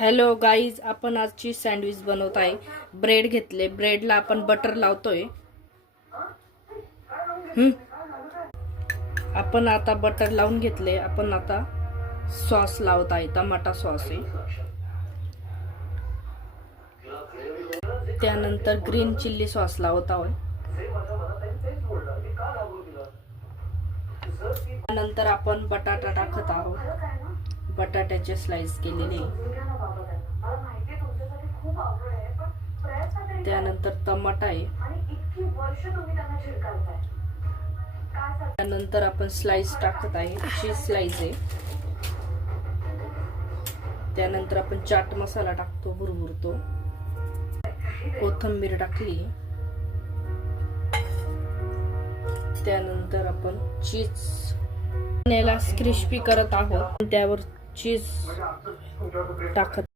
Hello guys, आपण आज cheese sandwich बनवत आहे। ब्रेड घेतले, ब्रेडला आपण बटर लावतोय। आपण आता बटर लावून घेतले। आपण आता सॉस लावत आहे, टमाटा सॉस आहे। त्यानंतर ग्रीन चिल्ली सॉस लावत आहोत। त्यानंतर आपण बटाटा टाकत आहोत, बटाट्याचे स्लाइस केलेले। त्यानंतर टमाटा आहे। त्यानंतर आपण स्लाइस टाकत आहे, चीज स्लाइस आहे। त्यानंतर आपण चाट मसाला टाकतो, भुरभुरतो। कोथिंबीर टाकली। त्यानंतर आपण चीज याला क्रिस्पी करत आहोत, त्यावर चीज टाकत